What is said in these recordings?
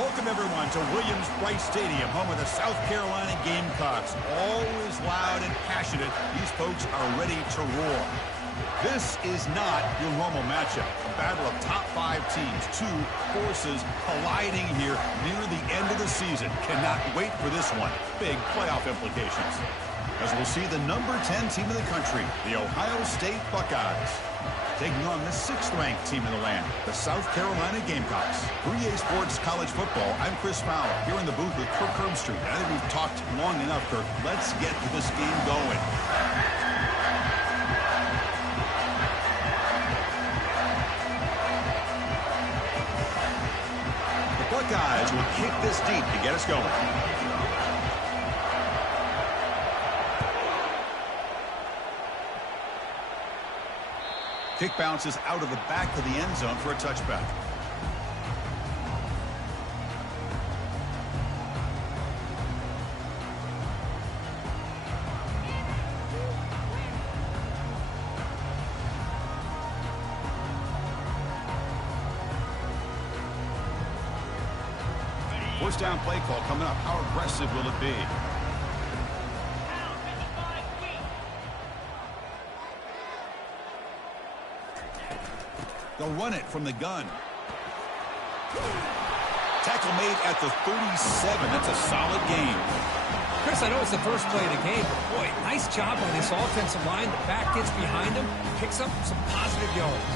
Welcome, everyone, to Williams-Brice Stadium, home of the South Carolina Gamecocks. Always loud and passionate, these folks are ready to roar. This is not your normal matchup. A battle of top 5 teams, 2 forces colliding here near the end of the season. Cannot wait for this one. Big playoff implications. As we'll see the number 10 team in the country, the Ohio State Buckeyes, taking on the 6th-ranked team in the land, the South Carolina Gamecocks. 3A Sports College Football, I'm Chris Fowler, here in the booth with Kirk Herbstreit. I think we've talked long enough, Kirk. Let's get this game going. The Buckeyes will kick this deep to get us going. Kick bounces out of the back of the end zone for a touchback. First down play call coming up. How aggressive will it be? They'll run it from the gun. Tackle made at the 37. That's a solid gain. Chris, I know it's the first play of the game, but boy, nice job on this offensive line. The back gets behind him, picks up some positive yards.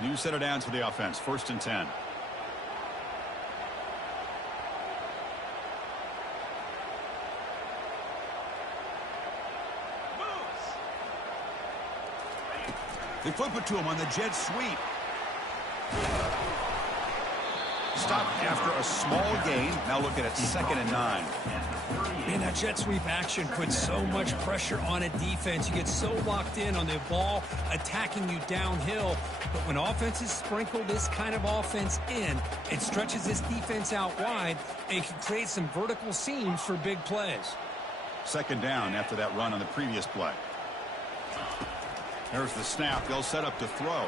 New set of downs for the offense. 1st and 10. They flip it to him on the jet sweep. Stopped after a small gain. Now looking at 2nd and 9. Man, that jet sweep action puts so much pressure on a defense. You get so locked in on the ball attacking you downhill. But when offenses sprinkle this kind of offense in, it stretches this defense out wide and can create some vertical seams for big plays. 2nd down after that run on the previous play. There's the snap. They'll set up to throw.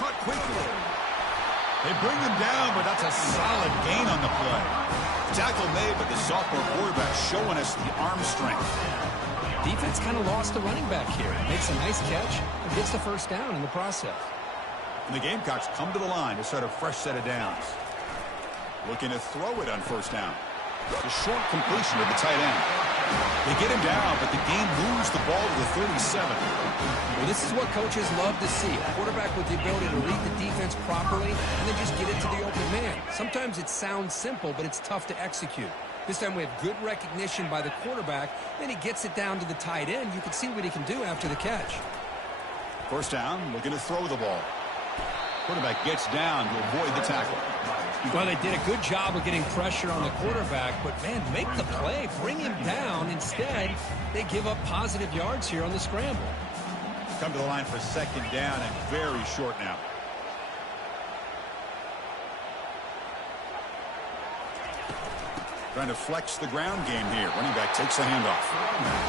Caught quickly. They bring him down, but that's a solid gain on the play. Tackle made, but the sophomore quarterback showing us the arm strength. Defense kind of lost the running back here. Makes a nice catch and gets the 1st down in the process. And the Gamecocks come to the line to start a fresh set of downs. Looking to throw it on 1st down. A short completion to the tight end. They get him down, but the game moves the ball to the 37. Well, this is what coaches love to see. A quarterback with the ability to read the defense properly and then just get it to the open man. Sometimes it sounds simple, but it's tough to execute. This time we have good recognition by the quarterback. Then he gets it down to the tight end. You can see what he can do after the catch. 1st down, looking to throw the ball. Quarterback gets down to avoid the tackle. Well, they did a good job of getting pressure on the quarterback, but, man, make the play. Bring him down. Instead, they give up positive yards here on the scramble. Come to the line for 2nd down and very short now. Trying to flex the ground game here. Running back takes the handoff.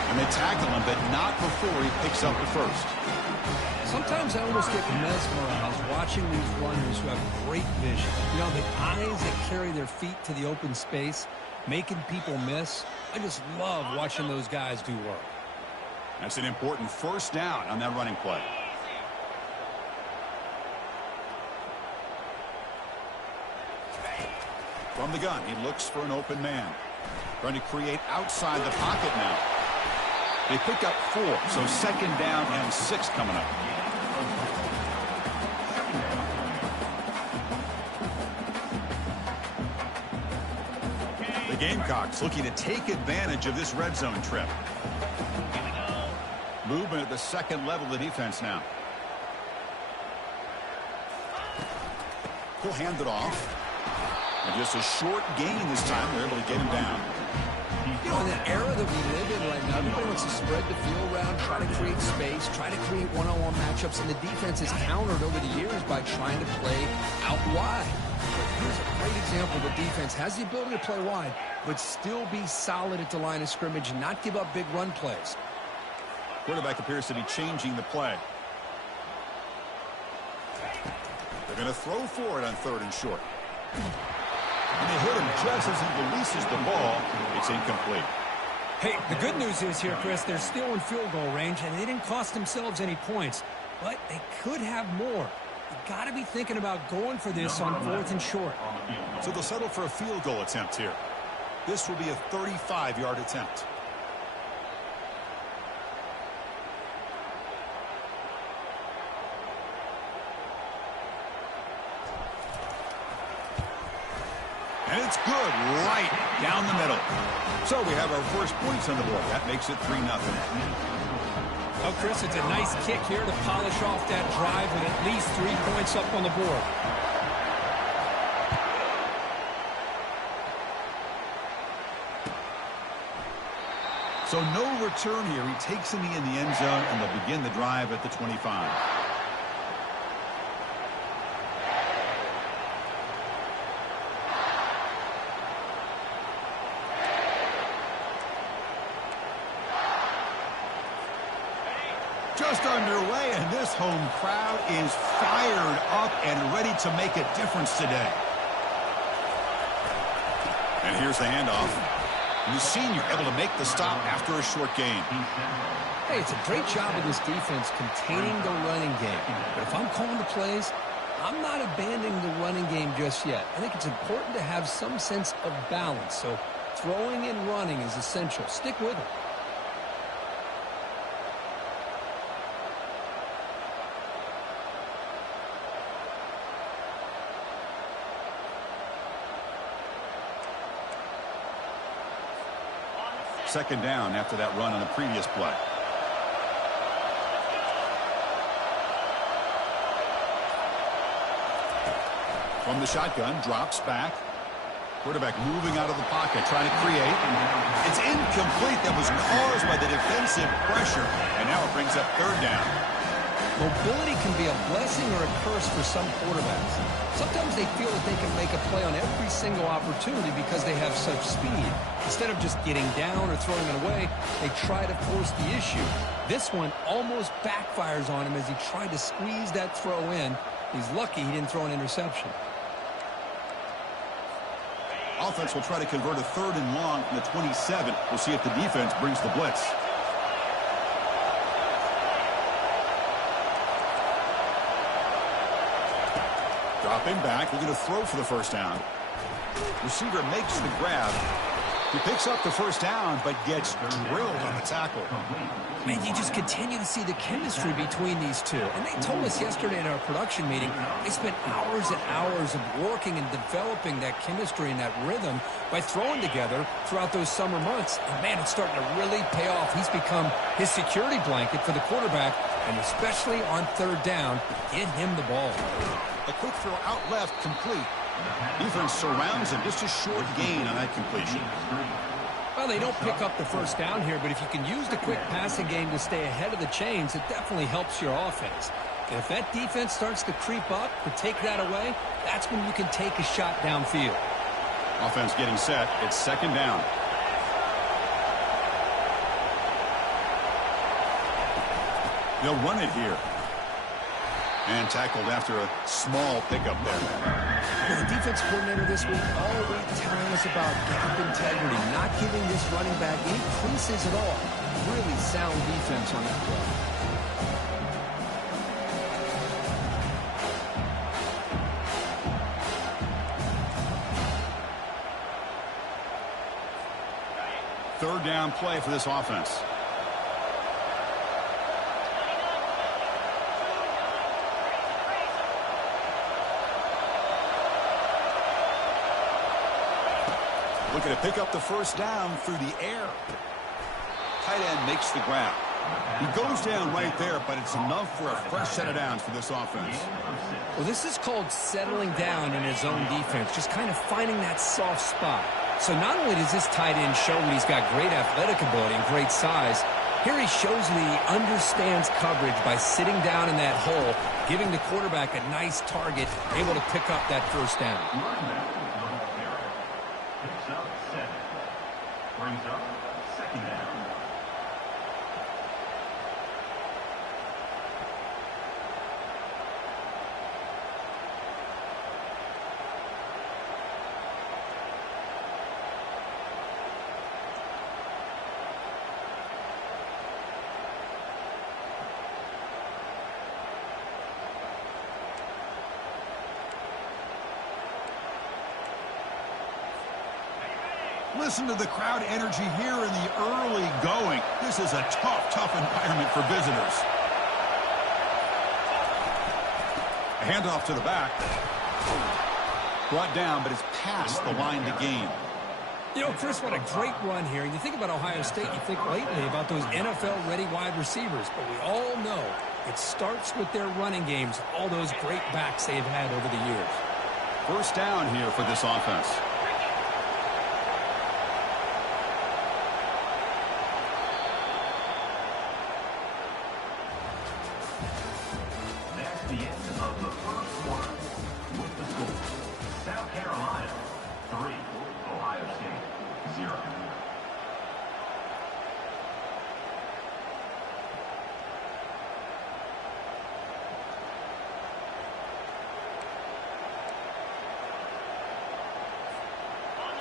And they tackle him, but not before he picks up the 1st. Sometimes I almost get mesmerized watching these runners who have great vision. You know, the eyes that carry their feet to the open space, making people miss. I just love watching those guys do work. That's an important 1st down on that running play. From the gun, he looks for an open man. Trying to create outside the pocket now. They pick up 4, so 2nd down and 6 coming up. The Gamecocks looking to take advantage of this red zone trip. Movement at the 2nd level of the defense now. He'll hand it off. And just a short gain this time. They're able to get him down. You know, in that era that we live in right now, everybody wants to spread the field around, try to create space, try to create one-on-one matchups, and the defense has countered over the years by trying to play out wide. But here's a great example. The defense has the ability to play wide, but still be solid at the line of scrimmage and not give up big run plays. Quarterback appears to be changing the play. They're going to throw for it on 3rd and short. And they hit him just as he releases the ball. It's incomplete. Hey, the good news is here, Chris, they're still in field goal range, and they didn't cost themselves any points. But they could have more. You got to be thinking about going for this on 4th and short. So they'll settle for a field goal attempt here. This will be a 35-yard attempt. And it's good right down the middle. So we have our first points on the board. That makes it 3-0. Oh, Chris, it's a nice kick here to polish off that drive with at least 3 points up on the board. So no return here. He takes him in the end zone, and they'll begin the drive at the 25. Just underway, and this home crowd is fired up and ready to make a difference today. And here's the handoff. And the senior able to make the stop after a short gain. Hey, it's a great job of this defense containing the running game. But if I'm calling the plays, I'm not abandoning the running game just yet. I think it's important to have some sense of balance. So throwing and running is essential. Stick with it. Second down after that run on the previous play. From the shotgun, drops back. Quarterback moving out of the pocket, trying to create. It's incomplete. That was caused by the defensive pressure. And now it brings up 3rd down. Mobility can be a blessing or a curse for some quarterbacks. Sometimes they feel that they can make a play on every single opportunity because they have such speed. Instead of just getting down or throwing it away, they try to force the issue. This one almost backfires on him as he tried to squeeze that throw in. He's lucky he didn't throw an interception. Offense will try to convert a 3rd and long from the 27. We'll see if the defense brings the blitz. Dropping back, looking to throw for the 1st down. Receiver makes the grab. He picks up the 1st down, but gets drilled on the tackle. Man, you just continue to see the chemistry between these two. And they told us yesterday in our production meeting, they spent hours and hours of working and developing that chemistry and that rhythm by throwing together throughout those summer months. And, man, it's starting to really pay off. He's become his security blanket for the quarterback, and especially on 3rd down, get him the ball. A quick throw out left, complete. Defense surrounds him. Just a short gain on that completion. Well, they don't pick up the 1st down here, but if you can use the quick passing game to stay ahead of the chains, it definitely helps your offense. And if that defense starts to creep up or take that away, that's when you can take a shot downfield. Offense getting set. It's 2nd down. They'll run it here. And tackled after a small pickup there. The defense coordinator this week already telling us about gap integrity, not giving this running back any creases at all. Really sound defense on that play. Third down play for this offense. Looking to pick up the 1st down through the air. Tight end makes the grab. He goes down right there, but it's enough for a fresh set of downs for this offense. Well, this is called settling down in his own defense, just kind of finding that soft spot. So not only does this tight end show that he's got great athletic ability and great size, here he shows that he understands coverage by sitting down in that hole, giving the quarterback a nice target, able to pick up that 1st down. brings up second down. Listen to the crowd energy here in the early going. This is a tough environment for visitors. A handoff to the back. Brought down, but it's past the line to gain. You know, Chris, what a great run here. And you think about Ohio State, you think lately about those NFL-ready wide receivers. But we all know it starts with their running games, all those great backs they've had over the years. First down here for this offense. The end of the first quarter with the score. South Carolina 3, Ohio State 0.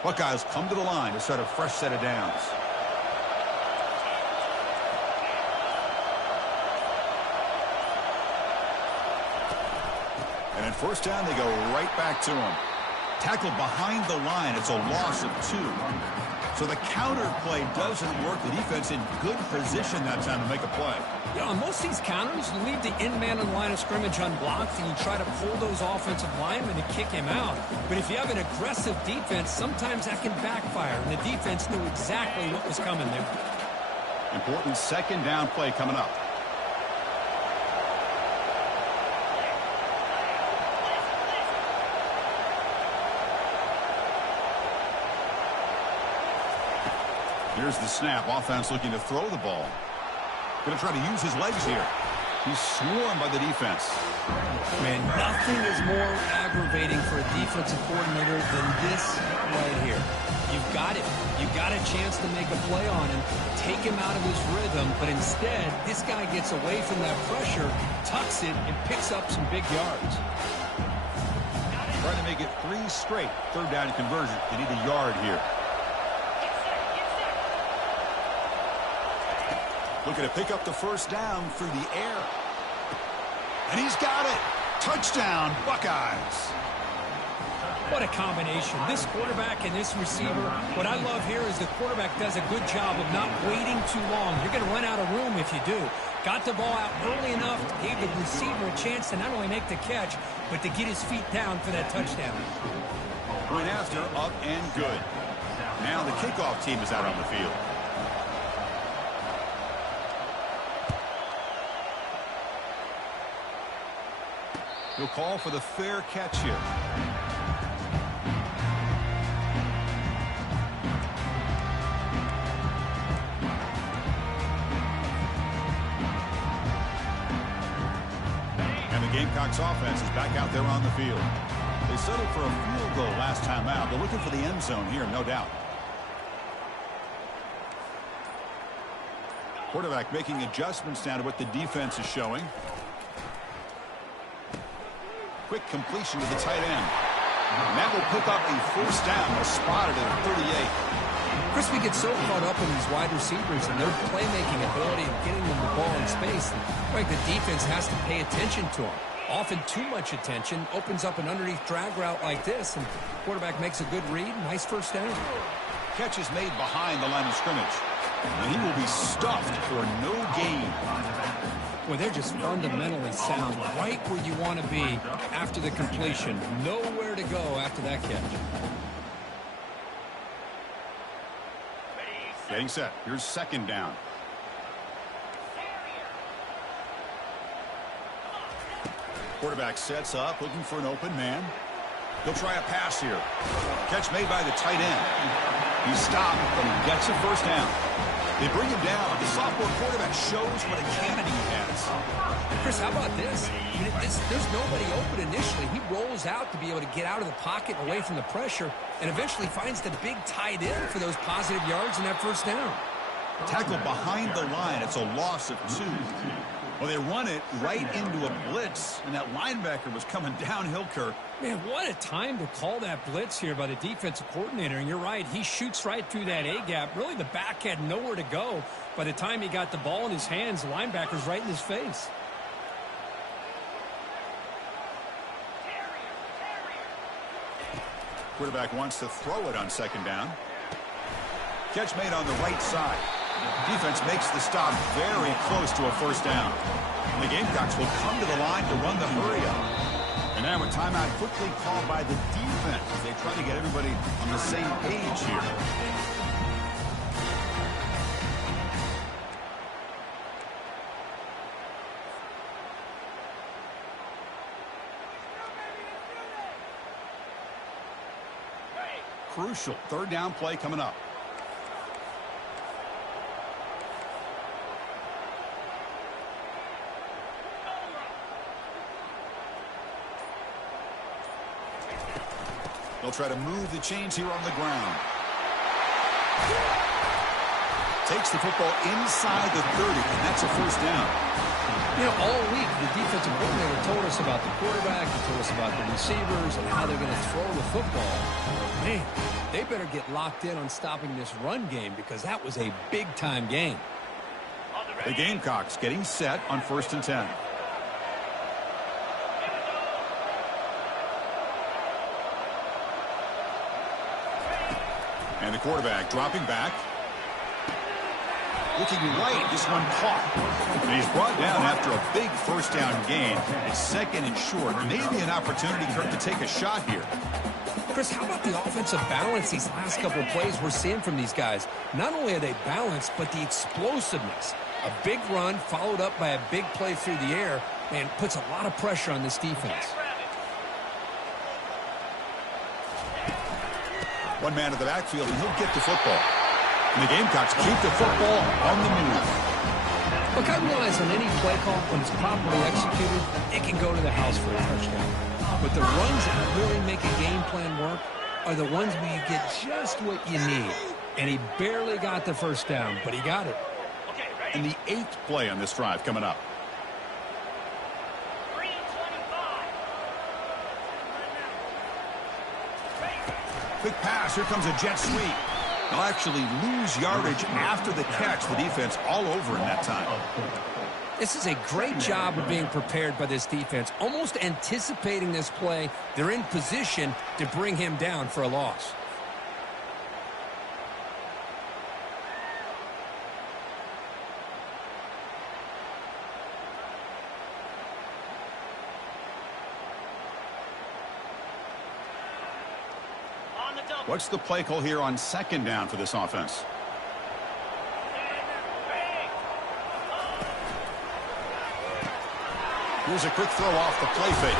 Buckeyes come to the line to start a fresh set of downs. And at first down, they go right back to him. Tackled behind the line. It's a loss of 2. So the counter play doesn't work. The defense in good position that time to make a play. Yeah, on most of these counters, you leave the in-man on the line of scrimmage unblocked, and you try to pull those offensive linemen to kick him out. But if you have an aggressive defense, sometimes that can backfire, and the defense knew exactly what was coming there. Important second down play coming up. Here's the snap. Offense looking to throw the ball. Going to try to use his legs here. He's swarmed by the defense. Man, nothing is more aggravating for a defensive coordinator than this right here. You've got it. You've got a chance to make a play on him, take him out of his rhythm, but instead, this guy gets away from that pressure, tucks it, and picks up some big yards. Trying to make it 3 straight. Third down conversion. They need a yard here. Looking to pick up the first down through the air. And he's got it. Touchdown, Buckeyes. What a combination. This quarterback and this receiver. What I love here is the quarterback does a good job of not waiting too long. You're going to run out of room if you do. Got the ball out early enough, gave the receiver a chance to not only make the catch, but to get his feet down for that touchdown. Point after, up and good. Now the kickoff team is out on the field. He'll call for the fair catch here. And the Gamecocks offense is back out there on the field. They settled for a field goal last time out. They're looking for the end zone here, no doubt. Quarterback making adjustments now to what the defense is showing. Quick completion to the tight end. And that will pick up a first down. They'll spot it at 38. Chris, we get so caught up in these wide receivers and their playmaking ability and getting them the ball in space. Like the defense has to pay attention to them. Often too much attention opens up an underneath drag route like this, and quarterback makes a good read. Nice first down. Catch is made behind the line of scrimmage. And he will be stuffed for no gain. Well, they're just fundamentally sound, right where you want to be after the completion. Nowhere to go after that catch. Getting set. Here's second down. Quarterback sets up, looking for an open man. He'll try a pass here. Catch made by the tight end. He's stopped, but he gets a first down. They bring him down. The sophomore quarterback shows what a cannon he has. Chris, how about this? I mean, there's nobody open initially. He rolls out to be able to get out of the pocket and away from the pressure and eventually finds the big tight end for those positive yards in that first down. Tackle behind the line. It's a loss of 2. Well, they run it right into a blitz, and that linebacker was coming downhill, Kirk. Man, what a time to call that blitz here by the defensive coordinator. And you're right, he shoots right through that A-gap. Really, the back had nowhere to go. By the time he got the ball in his hands, the linebacker's right in his face. Quarterback wants to throw it on second down. Catch made on the right side. Defense makes the stop very close to a first down. And the Gamecocks will come to the line to run the hurry-up. And now a timeout quickly called by the defense as they try to get everybody on the same page here. Crucial third down play coming up. They'll try to move the chains here on the ground. Takes the football inside the 30, and that's a first down. You know, all week, the defensive coordinator told us about the quarterback, he told us about the receivers and how they're going to throw the football. Man, they better get locked in on stopping this run game because that was a big-time game. The Gamecocks getting set on 1st and 10. And the quarterback dropping back. Looking right, this one caught. And he's brought down after a big first down gain. It's second and short. Maybe an opportunity, Kirk, to take a shot here. Chris, how about the offensive balance these last couple of plays we're seeing from these guys? Not only are they balanced, but the explosiveness. A big run followed up by a big play through the air, man, puts a lot of pressure on this defense. One man at the backfield, and he'll get the football. And the Gamecocks keep the football on the move. Look, I realize on any play call, when it's properly executed, it can go to the house for a touchdown. But the runs that really make a game plan work are the ones where you get just what you need. And he barely got the first down, but he got it. And the 8th play on this drive coming up. Quick pass. Here comes a jet sweep. They'll actually lose yardage after the catch. The defense all over in that time. This is a great job of being prepared by this defense. Almost anticipating this play, they're in position to bring him down for a loss. What's the play call here on second down for this offense? Here's a quick throw off the play fake.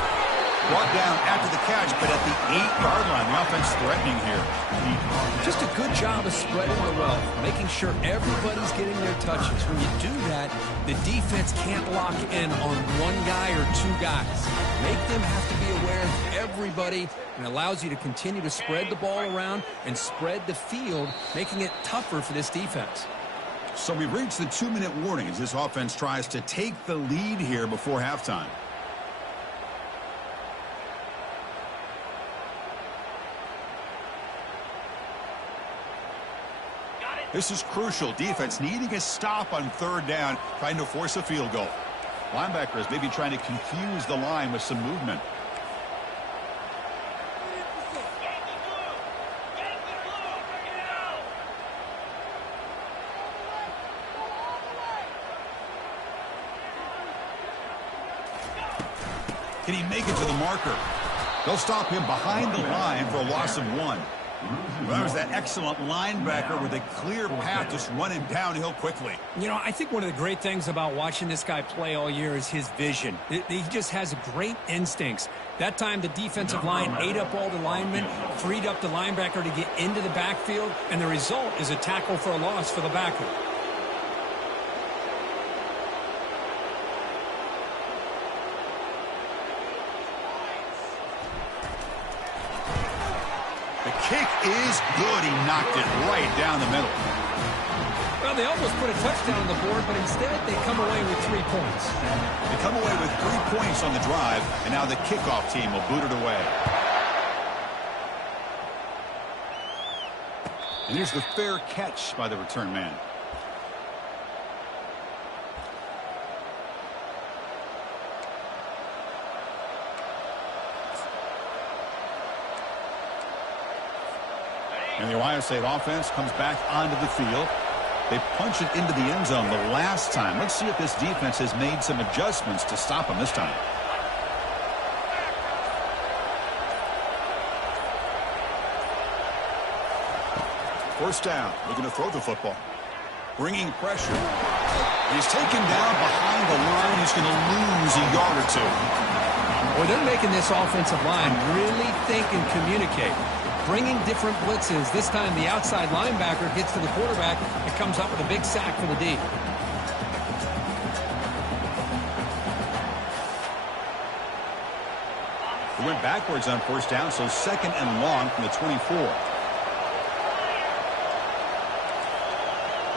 Brought down after the catch, but at the 8-yard line, the offense threatening here. Just a good job of spreading the wealth, making sure everybody's getting their touches. When you do that, the defense can't lock in on one guy or two guys. Make them have to be aware of everybody, and allows you to continue to spread the ball around and spread the field, making it tougher for this defense. So we reach the 2-minute warning as this offense tries to take the lead here before halftime. This is crucial. Defense needing a stop on third down, trying to force a field goal. Linebackers maybe trying to confuse the line with some movement. Can he make it to the marker? They'll stop him behind the line for a loss of 1. Well, there's that excellent linebacker with a clear path just running downhill quickly. You know, I think one of the great things about watching this guy play all year is his vision. He just has great instincts. That time, the defensive line ate up all the linemen, freed up the linebacker to get into the backfield, and the result is a tackle for a loss for the backer. kick is good. He knocked it right down the middle. Well, they almost put a touchdown on the board, but instead they come away with 3 points. They come away with 3 points on the drive, and now the kickoff team will boot it away. And here's the fair catch by the return man. And the Ohio State offense comes back onto the field. They punch it into the end zone the last time. Let's see if this defense has made some adjustments to stop them this time. First down. Looking to throw the football. Bringing pressure. He's taken down behind the line. He's going to lose a yard or two. Well, they're making this offensive line really think and communicate. Bringing different blitzes. This time the outside linebacker gets to the quarterback and comes up with a big sack for the D. He went backwards on first down, so second and long from the 24.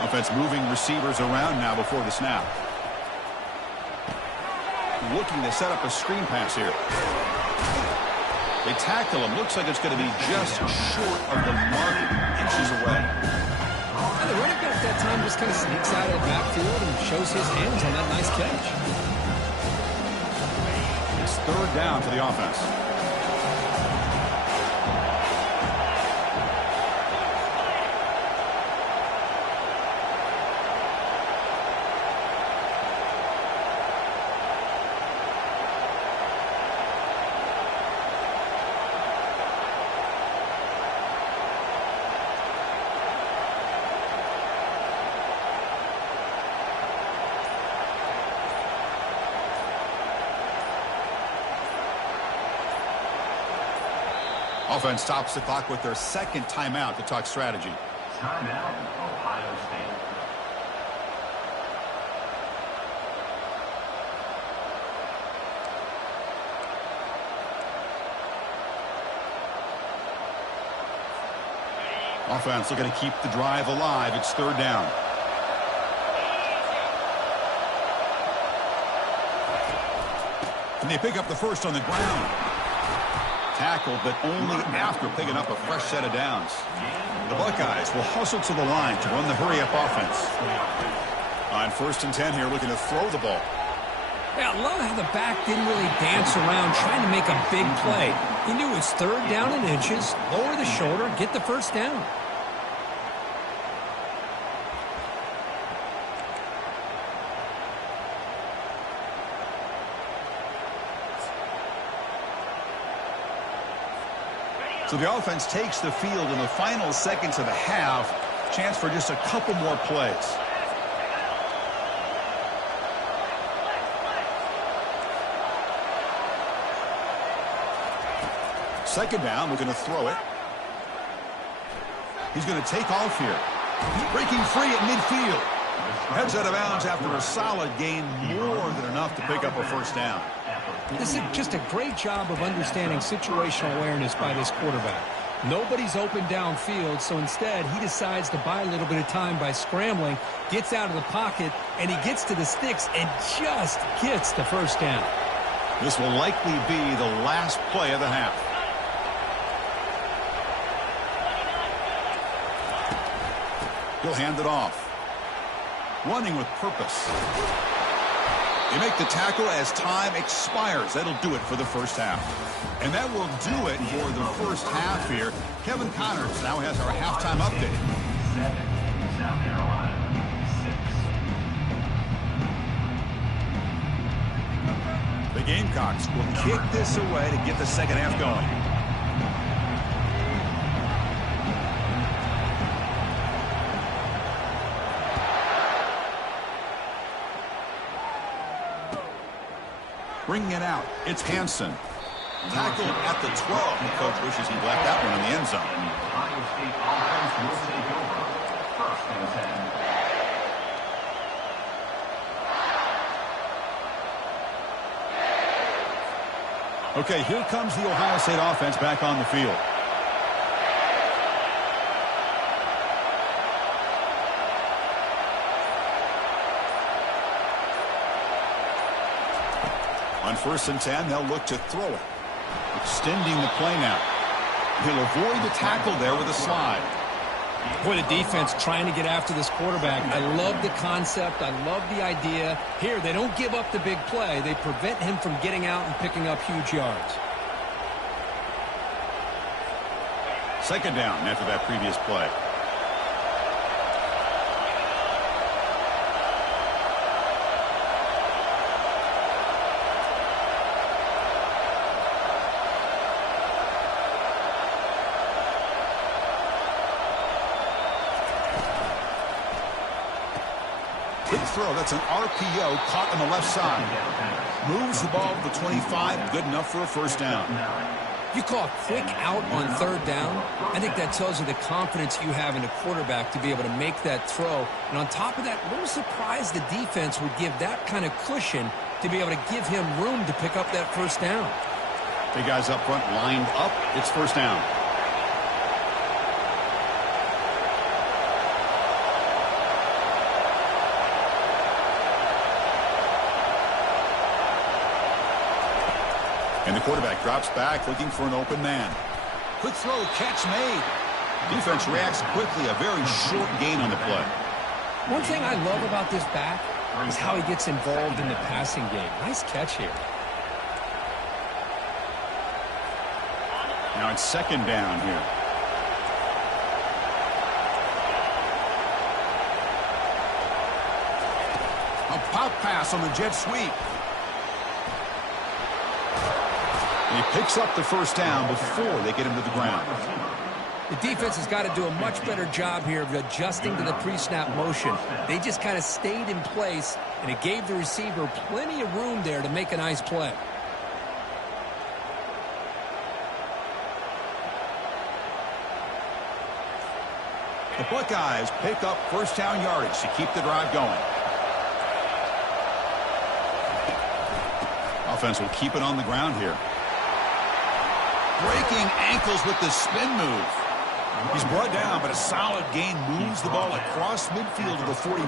Offense moving receivers around now before the snap. Looking to set up a screen pass here. They tackle him. Looks like it's going to be just short of the mark, inches away. And the running back that time just kind of sneaks out of the backfield and shows his hands on that nice catch. It's third down for the offense. Offense stops the clock with their second timeout to talk strategy. Timeout, Ohio State. Offense looking to keep the drive alive. It's third down. And they pick up the first on the ground. Tackled, but only after picking up a fresh set of downs. The Buckeyes will hustle to the line to run the hurry-up offense. On first and 10 here, looking to throw the ball. Yeah, I love how the back didn't really dance around trying to make a big play. He knew it's third down in inches, lower the shoulder, get the first down. So the offense takes the field in the final seconds of the half. Chance for just a couple more plays. Second down, we're going to throw it. He's going to take off here. Breaking free at midfield. Heads out of bounds after a solid gain, more than enough to pick up a first down. This is just a great job of understanding situational awareness by this quarterback. Nobody's open downfield, so instead he decides to buy a little bit of time by scrambling, gets out of the pocket, and he gets to the sticks and just gets the first down. This will likely be the last play of the half. He'll hand it off. Running with purpose. They make the tackle as time expires. That'll do it for the first half. And that will do it for the first half here. Kevin Connors now has our halftime update. 7, South Carolina, 6. The Gamecocks will kick this away to get the second half going. Bringing it out, it's Hansen. Tackled at the 12. The coach wishes he'd left that one in the end zone. Ohio State offense will take over. First and 10. Okay, here comes the Ohio State offense back on the field. On 1st and 10, they'll look to throw it. Extending the play now. He'll avoid the tackle there with a slide. Boy, the defense trying to get after this quarterback. I love the concept. I love the idea. Here, they don't give up the big play. They prevent him from getting out and picking up huge yards. 2nd down after that previous play. Quick throw. That's an RPO caught on the left side. Moves the ball to the 25. Good enough for a 1st down. You call a quick out on 3rd down. I think that tells you the confidence you have in a quarterback to be able to make that throw. And on top of that, a little surprised the defense would give that kind of cushion to be able to give him room to pick up that 1st down. Big guys up front lined up. It's 1st down. And the quarterback drops back, looking for an open man. Quick throw, catch made. Defense reacts quickly, a very short gain on the play. One thing I love about this back is how he gets involved in the passing game. Nice catch here. Now it's 2nd down here. A pop pass on the jet sweep. He picks up the 1st down before they get him to the ground. The defense has got to do a much better job here of adjusting to the pre-snap motion. They just kind of stayed in place, and it gave the receiver plenty of room there to make a nice play. The Buckeyes pick up 1st down yardage to keep the drive going. Offense will keep it on the ground here. Breaking ankles with the spin move. He's brought down, but a solid gain moves the ball across midfield to the 41.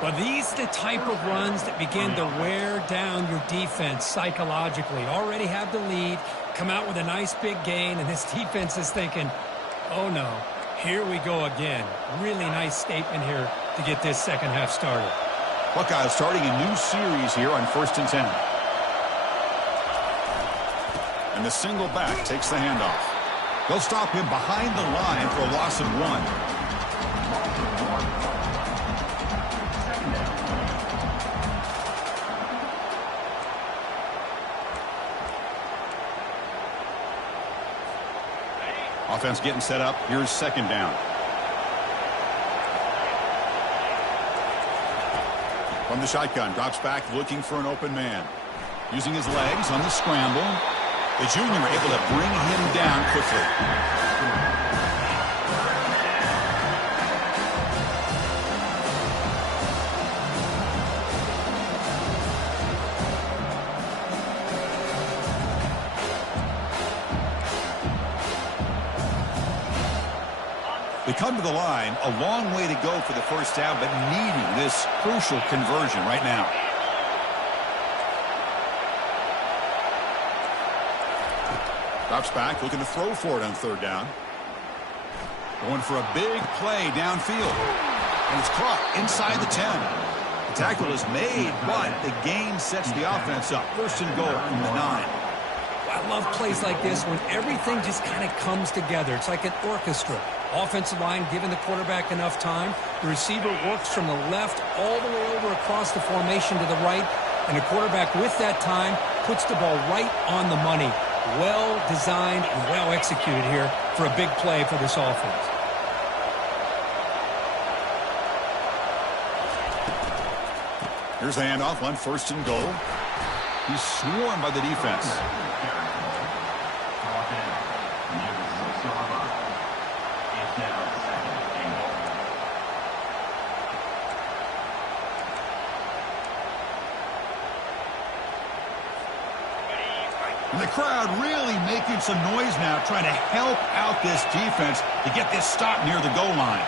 Well, these are the type of runs that begin to wear down your defense psychologically. Already have the lead, come out with a nice big gain, and this defense is thinking, oh no, here we go again. Really nice statement here to get this 2nd half started. Buckeyes starting a new series here on 1st and 10. And the single back takes the handoff. They'll stop him behind the line for a loss of 1. Offense getting set up. Here's 2nd down. From the shotgun, drops back looking for an open man. Using his legs on the scramble. The junior able to bring him down quickly. They come to the line, a long way to go for the 1st down, but needing this crucial conversion right now. Drops back, looking to throw for it on 3rd down. Going for a big play downfield. And it's caught inside the 10. The tackle is made, but the gain sets the offense up. 1st and goal from the 9. I love plays like this when everything just kind of comes together. It's like an orchestra. Offensive line giving the quarterback enough time. The receiver works from the left all the way over across the formation to the right. And the quarterback with that time puts the ball right on the money. Well designed and well executed here for a big play for this offense. Here's the handoff on 1st and goal. He's swarmed by the defense. And the crowd really making some noise now, trying to help out this defense to get this stop near the goal line.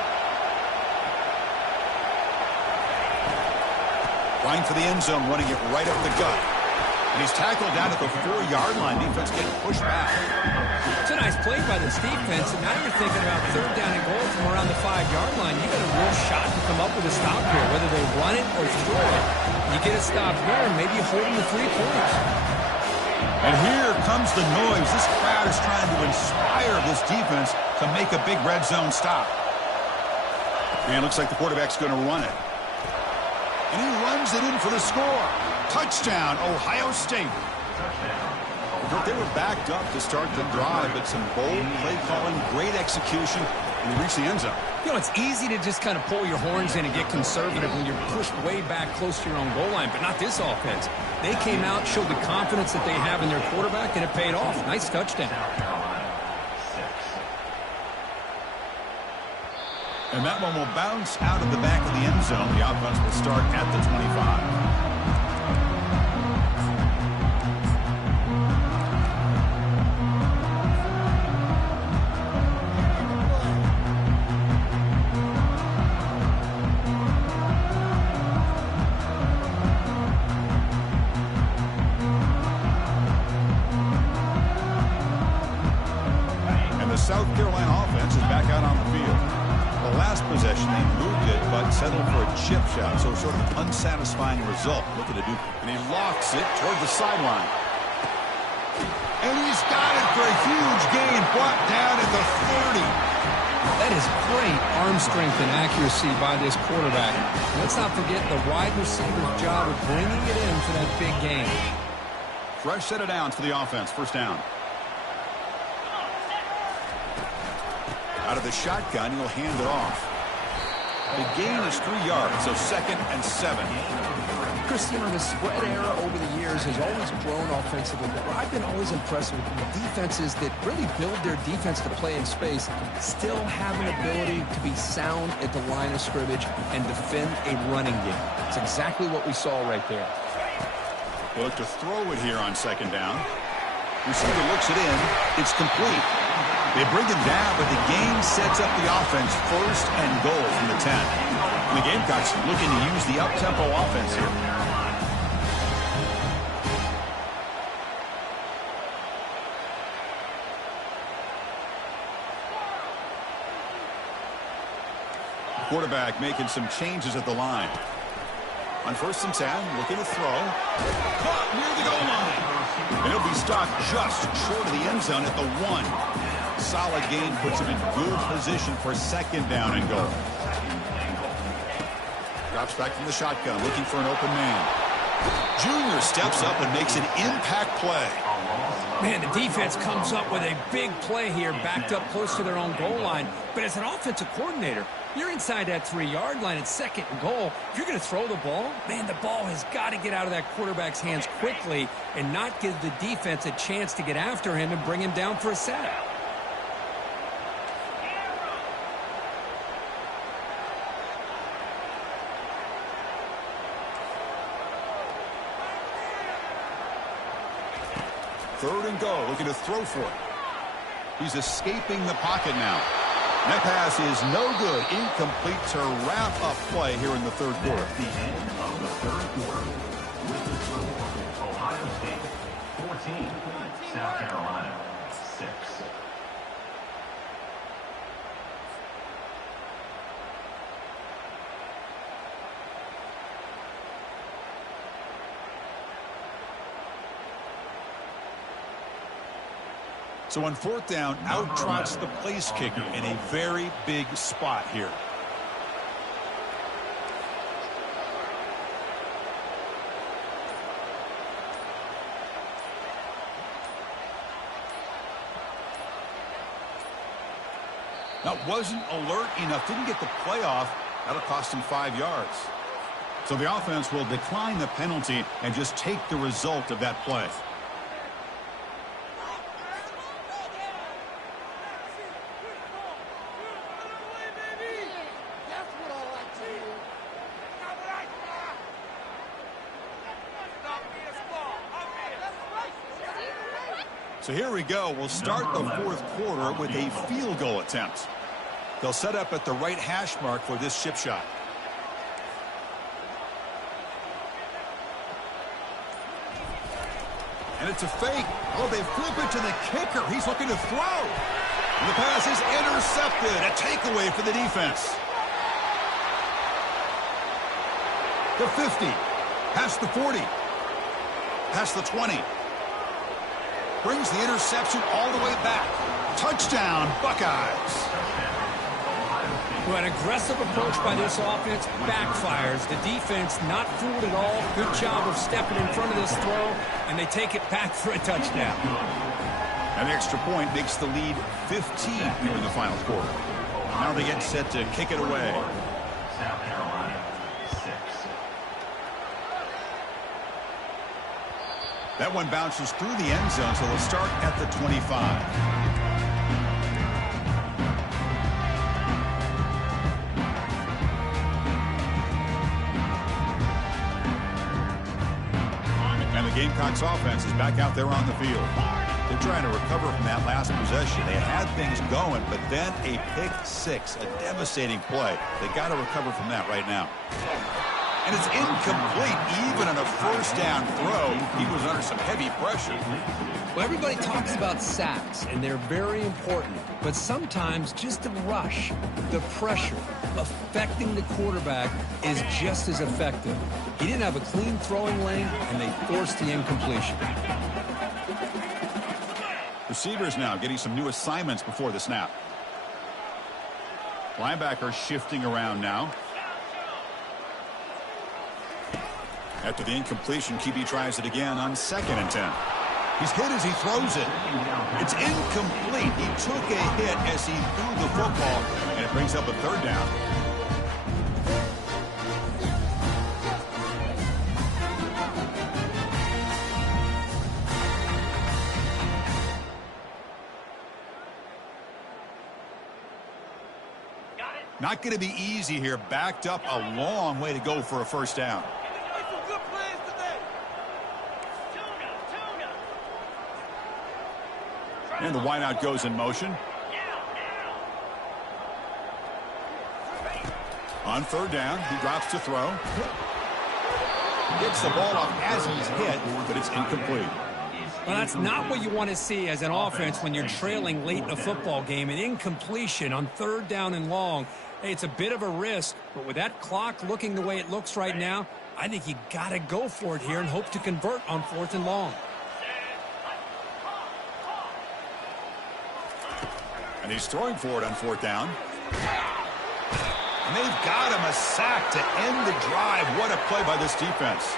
Trying for the end zone, running it right up the gut. And he's tackled down at the 4-yard line. Defense getting pushed back. It's a nice play by this defense, and now you're thinking about 3rd down and goal from around the 5-yard line. You got a real shot to come up with a stop here, whether they run it or throw it. You get a stop here, and maybe hold them to 3 points. And here comes the noise. This crowd is trying to inspire this defense to make a big red zone stop. And it looks like the quarterback's going to run it. And he runs it in for the score. Touchdown, Ohio State. They were backed up to start the drive, but some bold play calling, great execution, and they reached the end zone. You know, it's easy to just kind of pull your horns in and get conservative when you're pushed way back close to your own goal line, but not this offense. They came out, showed the confidence that they have in their quarterback, and it paid off. Nice touchdown. And that one will bounce out of the back of the end zone. The offense will start at the 25. South Carolina offense is back out on the field. The last possession, they moved it, but settled for a chip shot, so sort of an unsatisfying result. Look at it, and he lofts it toward the sideline. And he's got it for a huge gain, brought down at the 30. That is great arm strength and accuracy by this quarterback. Let's not forget the wide receiver's job of bringing it in for that big gain. Fresh set of downs for the offense, 1st down. Out of the shotgun, he'll hand it off. The gain is 3 yards, so 2nd and 7. Chris, you know, the spread era over the years has always grown offensively, but I've been always impressed with defenses that really build their defense to play in space, still have an ability to be sound at the line of scrimmage and defend a running game. It's exactly what we saw right there. Look to throw it here on 2nd down. Receiver looks it in. It's complete. They bring him down, but the gain sets up the offense 1st and goal from the 10. And the Gamecocks looking to use the up-tempo offense here. The quarterback making some changes at the line. On 1st and 10, looking to throw. Caught near the goal line. And he'll be stopped just short of the end zone at the 1. Solid gain puts him in good position for 2nd down and goal. Drops back from the shotgun, looking for an open man. Junior steps up and makes an impact play. Man, the defense comes up with a big play here, backed up close to their own goal line. But as an offensive coordinator, you're inside that 3-yard line at 2nd and goal. If you're going to throw the ball, man, the ball has got to get out of that quarterback's hands quickly and not give the defense a chance to get after him and bring him down for a sack. Third and goal, looking to throw for it. He's escaping the pocket now. That pass is no good. Incomplete to wrap up play here in the 3rd quarter. The end of the 3rd quarter. With the score, Ohio State 14, South Carolina 6. So on 4th down, out trots the place kicker in a very big spot here. Now, wasn't alert enough, didn't get the play off. That'll cost him 5 yards. So the offense will decline the penalty and just take the result of that play. So here we go. We'll start the 4th quarter with a field goal attempt. They'll set up at the right hash mark for this chip shot. And it's a fake. Oh, they flip it to the kicker. He's looking to throw. And the pass is intercepted. A takeaway for the defense. The 50. Past the 40. Past the 20. Brings the interception all the way back. Touchdown, Buckeyes. Well, an aggressive approach by this offense backfires. The defense not fooled at all. Good job of stepping in front of this throw, and they take it back for a touchdown. An extra point makes the lead 15 here in the final quarter. Now they get set to kick it away. South Carolina, 6. That one bounces through the end zone, so they'll start at the 25. Gamecocks offense is back out there on the field. They're trying to recover from that last possession. They had things going, but then a pick six, a devastating play. They got to recover from that right now. And it's incomplete, even on a first down throw. He was under some heavy pressure. Well, everybody talks about sacks, and they're very important. But sometimes just the rush, the pressure, affecting the quarterback is just as effective. He didn't have a clean throwing lane, and they forced the incompletion. Receivers now getting some new assignments before the snap. Linebacker shifting around now. After the incompletion, QB tries it again on 2nd and 10. He's hit as he throws it. It's incomplete. He took a hit as he threw the football, and it brings up a 3rd down. Not going to be easy here. Backed up a long way to go for a first down. And the wideout goes in motion. On 3rd down, he drops to throw. Gets the ball off as he's hit, but it's incomplete. Well, that's not what you want to see as an offense when you're trailing late in a football game. An incompletion on 3rd down and long. Hey, it's a bit of a risk, but with that clock looking the way it looks right now, I think you got to go for it here and hope to convert on 4th and long. And he's throwing for it on 4th down. And they've got him a sack to end the drive. What a play by this defense.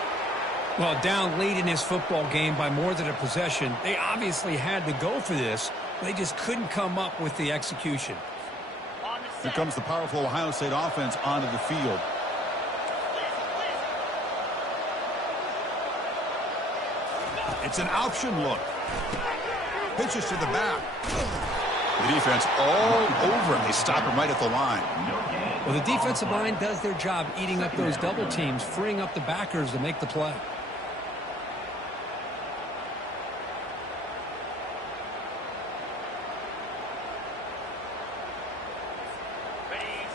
Well, down late in this football game by more than a possession, they obviously had to go for this. They just couldn't come up with the execution. Here comes the powerful Ohio State offense onto the field. It's an option look. Pitches to the back. The defense all over him. They stop him right at the line. Well, the defensive line does their job eating up those double teams, freeing up the backers to make the play.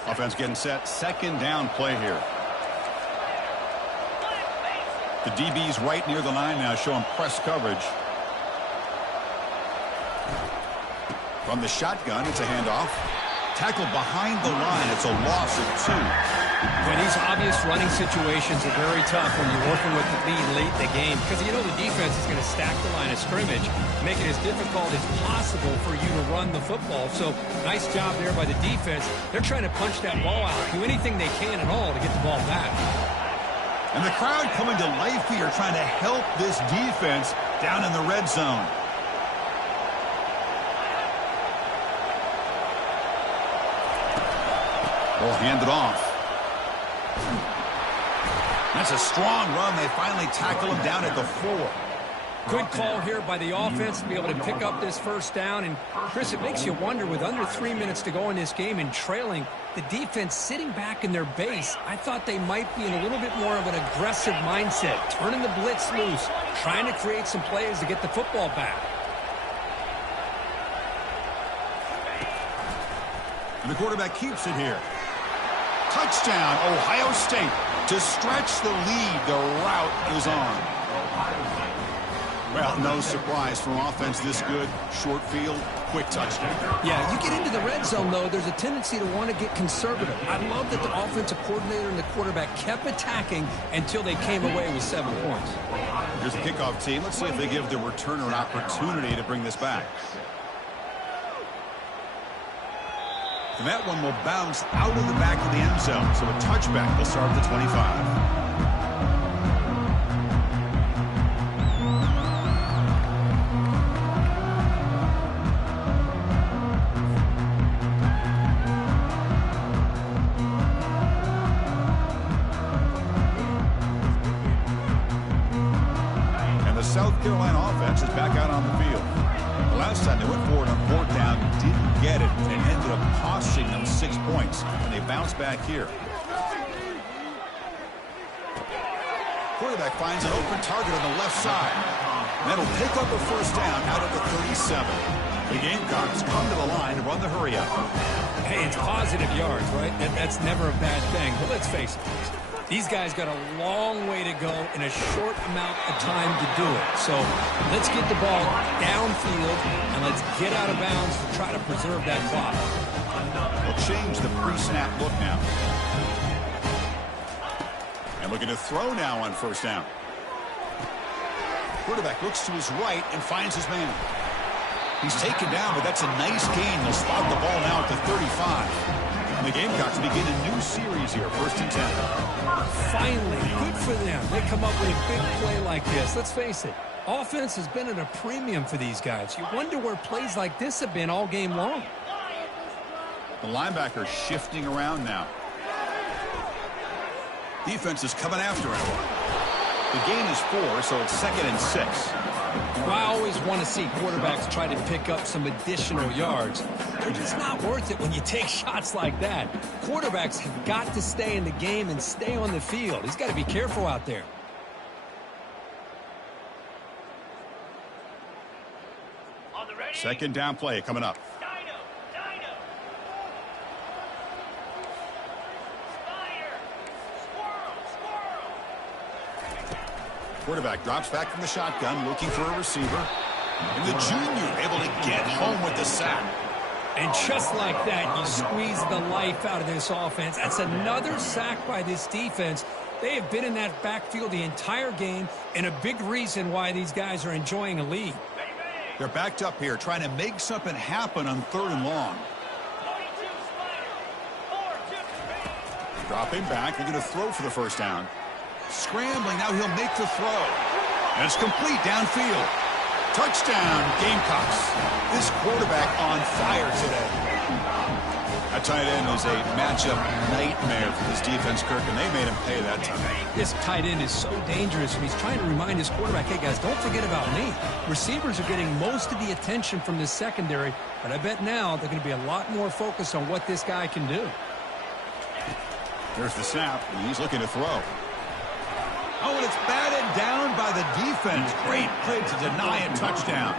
Offense getting set. 2nd down play here. The DB's right near the line now, showing press coverage. From the shotgun, it's a handoff. Tackled behind the line. It's a loss of 2. Well, these obvious running situations are very tough when you're working with the lead late in the game because you know the defense is going to stack the line of scrimmage, make it as difficult as possible for you to run the football. So, nice job there by the defense. They're trying to punch that ball out, do anything they can at all to get the ball back. And the crowd coming to life here, trying to help this defense down in the red zone. Ball handed off. That's a strong run. They finally tackle him down at the 4. Good call here by the offense to be able to pick up this first down. And, Chris, it makes you wonder, with under 3 minutes to go in this game and trailing, the defense sitting back in their base, I thought they might be in a little bit more of an aggressive mindset, turning the blitz loose, trying to create some plays to get the football back. And the quarterback keeps it here. Touchdown, Ohio State. To stretch the lead, the route is on. Well, no surprise from offense this good. Short field, quick touchdown. Yeah, you get into the red zone, though, there's a tendency to want to get conservative. I love that the offensive coordinator and the quarterback kept attacking until they came away with 7 points. Here's the kickoff team. Let's see if they give the returner an opportunity to bring this back. And that one will bounce out of the back of the end zone. So a touchback will start at the 25. South Carolina offense is back out on the field. The last time they went forward on 4th down, didn't get it, and ended up costing them 6 points. And they bounce back here. Quarterback finds an open target on the left side. That'll pick up a first down out of the 37. The Gamecocks come to the line to run the hurry up. Hey, it's positive yards, right? That's never a bad thing. But let's face it. These guys got a long way to go in a short amount of time to do it. So let's get the ball downfield and let's get out of bounds to try to preserve that clock. We'll change the pre-snap look now. And looking to throw now on first down. Quarterback looks to his right and finds his man. He's taken down, but that's a nice gain. They'll spot the ball now at the 35. And the Gamecocks begin a new series here, 1st and 10. Finally, good for them. They come up with a big play like this. Let's face it, offense has been at a premium for these guys. You wonder where plays like this have been all game long. The linebacker shifting around now. Defense is coming after him. The gain is 4, so it's 2nd and 6. I always want to see quarterbacks try to pick up some additional yards. They're just not worth it when you take shots like that. Quarterbacks have got to stay in the game and stay on the field. He's got to be careful out there. Second down play coming up. Quarterback drops back from the shotgun, looking for a receiver. And the junior able to get home with the sack. And just like that, you squeeze the life out of this offense. That's another sack by this defense. They have been in that backfield the entire game, and a big reason why these guys are enjoying a lead. They're backed up here, trying to make something happen on 3rd and long. Dropping back, they're going to throw for the first down. Scrambling, now he'll make the throw. And it's complete downfield. Touchdown, Gamecocks. This quarterback on fire today. A tight end is a matchup nightmare for this defense, Kirk, and they made him pay that time. This tight end is so dangerous, and he's trying to remind his quarterback, hey, guys, don't forget about me. Receivers are getting most of the attention from this secondary, but I bet now they're going to be a lot more focused on what this guy can do. There's the snap, and he's looking to throw. Oh, and it's batted down by the defense. Great play to deny a touchdown.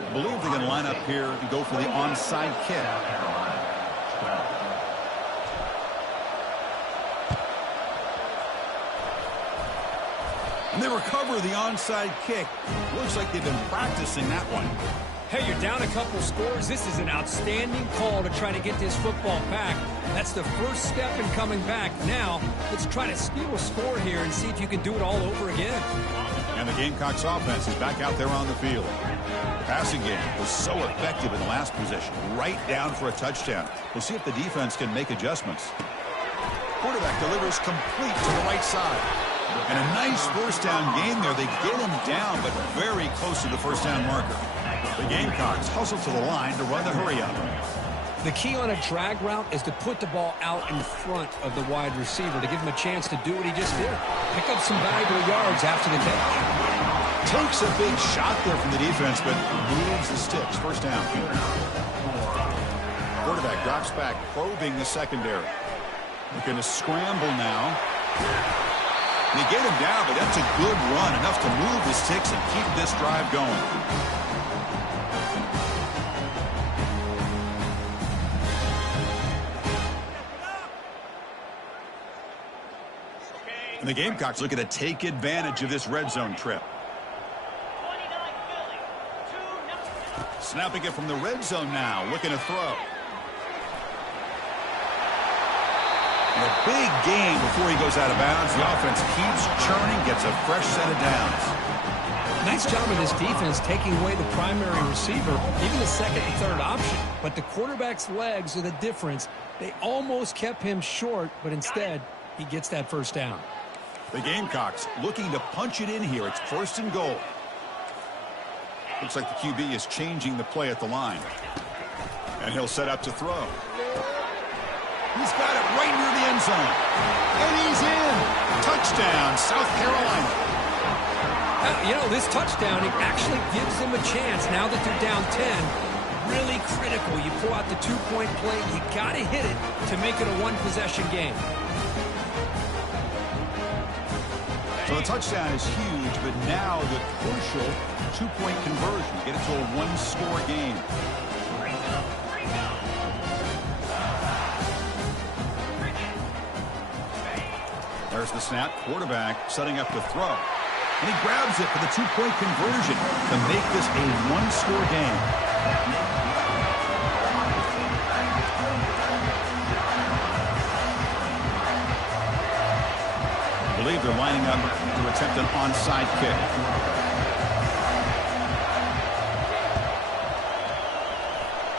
I believe they're going to line up here and go for the onside kick. And they recover the onside kick. Looks like they've been practicing that one. Hey, you're down a couple scores. This is an outstanding call to try to get this football back. That's the first step in coming back. Now, let's try to steal a score here and see if you can do it all over again. And the Gamecocks offense is back out there on the field. The passing game was so effective in the last possession, right down for a touchdown. We'll see if the defense can make adjustments. Quarterback delivers complete to the right side. And a nice first down game there. They get him down, but very close to the first down marker. The Gamecocks hustle to the line to run the hurry-up. The key on a drag route is to put the ball out in front of the wide receiver to give him a chance to do what he just did. Pick up some valuable yards after the catch. Takes a big shot there from the defense, but moves the sticks. First down. Quarterback drops back, probing the secondary. Looking to scramble now. They get him down, but that's a good run, enough to move the sticks and keep this drive going. And the Gamecocks looking to take advantage of this red zone trip. Snapping it from the red zone now, looking to throw. And a big gain before he goes out of bounds. The offense keeps churning, gets a fresh set of downs. Nice job of this defense taking away the primary receiver, even the second and third option. But the quarterback's legs are the difference. They almost kept him short, but instead, he gets that first down. The Gamecocks looking to punch it in here. It's 1st and goal. Looks like the QB is changing the play at the line. And he'll set up to throw. He's got it right near the end zone. And he's in. Touchdown, South Carolina. You know, this touchdown, it actually gives them a chance now that they're down 10. Really critical. You pull out the 2-point play. You got to hit it to make it a one-possession game. So the touchdown is huge, but now the crucial 2-point conversion. Get it to a one-score game. There's the snap. Quarterback setting up to throw. And he grabs it for the 2-point conversion to make this a one-score game. I believe they're lining up to attempt an onside kick.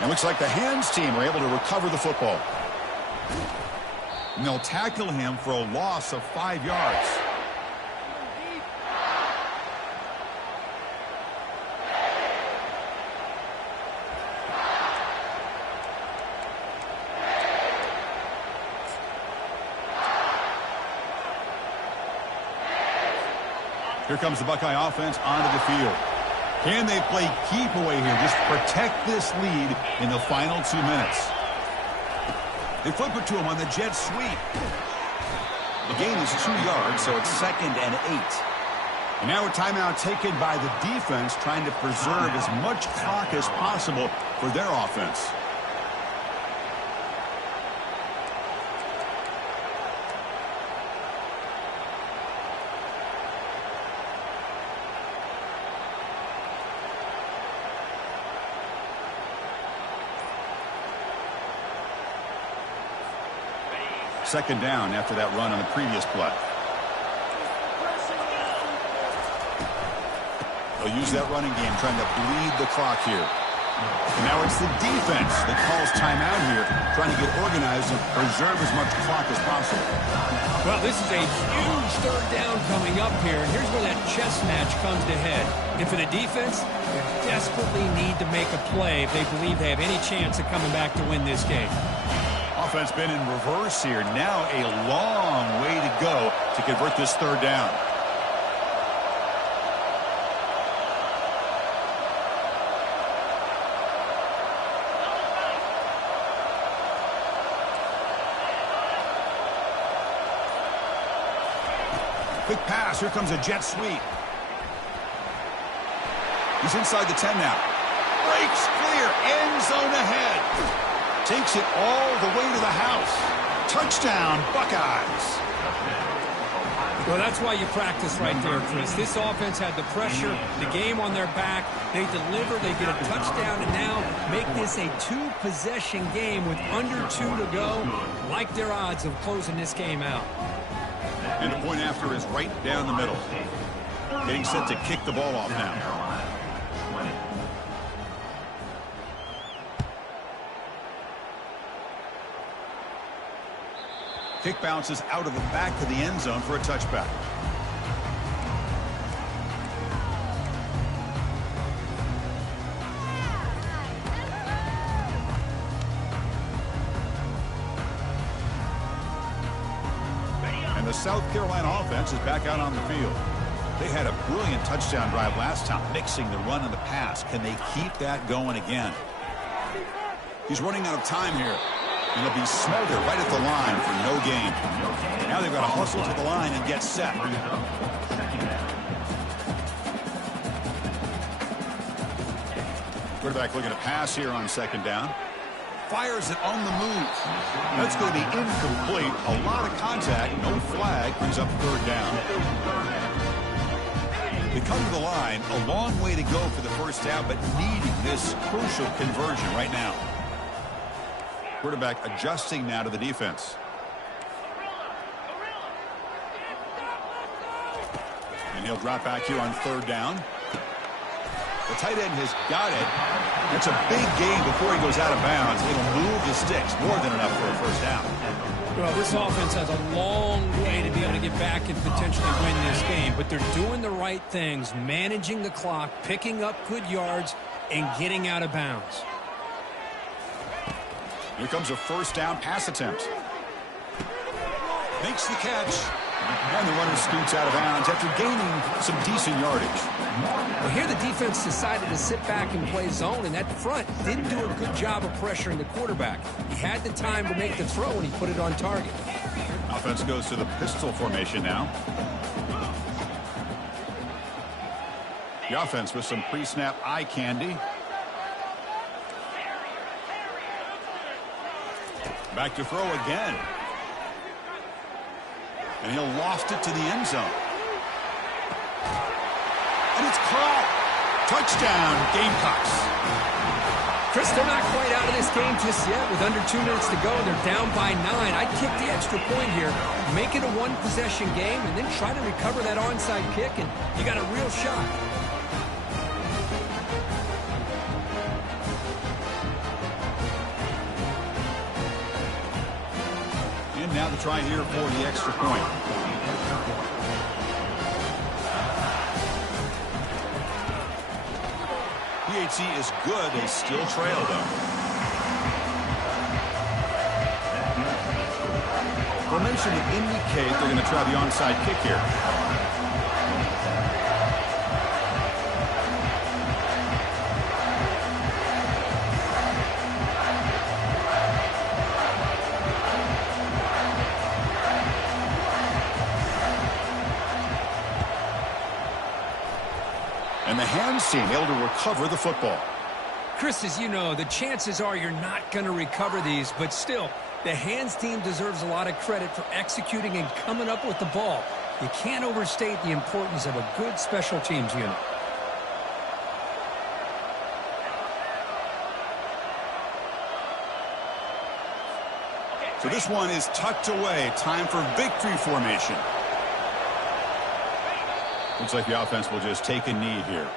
It looks like the hands team are able to recover the football. And they'll tackle him for a loss of 5 yards. Here comes the Buckeye offense onto the field. Can they play keep away here? Just protect this lead in the final 2 minutes. They flip it to him on the jet sweep. The gain is 2 yards, so it's 2nd and 8. And now a timeout taken by the defense, trying to preserve as much clock as possible for their offense. Second down after that run on the previous play. They'll use that running game trying to bleed the clock here. And now it's the defense that calls timeout here, trying to get organized and preserve as much clock as possible. Well, this is a huge third down coming up here, and here's where that chess match comes to head. And for the defense, they desperately need to make a play if they believe they have any chance of coming back to win this game. Offense been in reverse here. Now a long way to go to convert this third down. Quick pass. Here comes a jet sweep. He's inside the 10 now. Breaks clear. End zone ahead. Takes it all the way to the house. Touchdown, Buckeyes. Well, that's why you practice right there, Chris. This offense had the pressure, the game on their back. They deliver, they get a touchdown, and now make this a 2-possession game with under 2 to go. Like their odds of closing this game out. And the point after is right down the middle. Getting set to kick the ball off now. Kick bounces out of the back of the end zone for a touchback. And the South Carolina offense is back out on the field. They had a brilliant touchdown drive last time, mixing the run and the pass. Can they keep that going again? He's running out of time here. And they'll be smothered right at the line for no gain. Now they've got to hustle to the line and get set. Quarterback looking to pass here on second down. Fires it on the move. That's going to be incomplete. A lot of contact. No flag. Brings up third down. They come to the line. A long way to go for the first down, but needing this crucial conversion right now. Quarterback adjusting now to the defense. And he'll drop back here on third down. The tight end has got it. It's a big gain before he goes out of bounds. It'll move the sticks. More than enough for a first down. Well, this offense has a long way to be able to get back and potentially win this game. But they're doing the right things, managing the clock, picking up good yards, and getting out of bounds. Here comes a first down pass attempt. Makes the catch. And the runner scoots out of bounds after gaining some decent yardage. Well, here the defense decided to sit back and play zone, and that front didn't do a good job of pressuring the quarterback. He had the time to make the throw, and he put it on target. Offense goes to the pistol formation now. The offense with some pre-snap eye candy. Back to throw again. And he'll loft it to the end zone. And it's caught. Touchdown, Gamecocks. Chris, they're not quite out of this game just yet. With under 2 minutes to go, they're down by 9. I'd kick the extra point here, make it a one-possession game, and then try to recover that onside kick, and you got a real shot. Now to try here for the extra point. PHC is good. They still trail, though. Formation to indicate they're going to try the onside kick here. And the hands team able to recover the football. Chris, as you know, the chances are you're not going to recover these, but still, the hands team deserves a lot of credit for executing and coming up with the ball. You can't overstate the importance of a good special teams unit. So this one is tucked away. Time for victory formation. Looks like the offense will just take a knee here.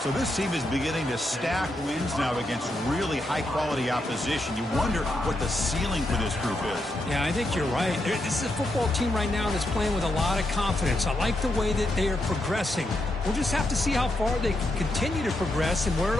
So this team is beginning to stack wins now against really high-quality opposition. You wonder what the ceiling for this group is. Yeah, I think you're right. This is a football team right now that's playing with a lot of confidence. I like the way that they are progressing. We'll just have to see how far they can continue to progress and where it'll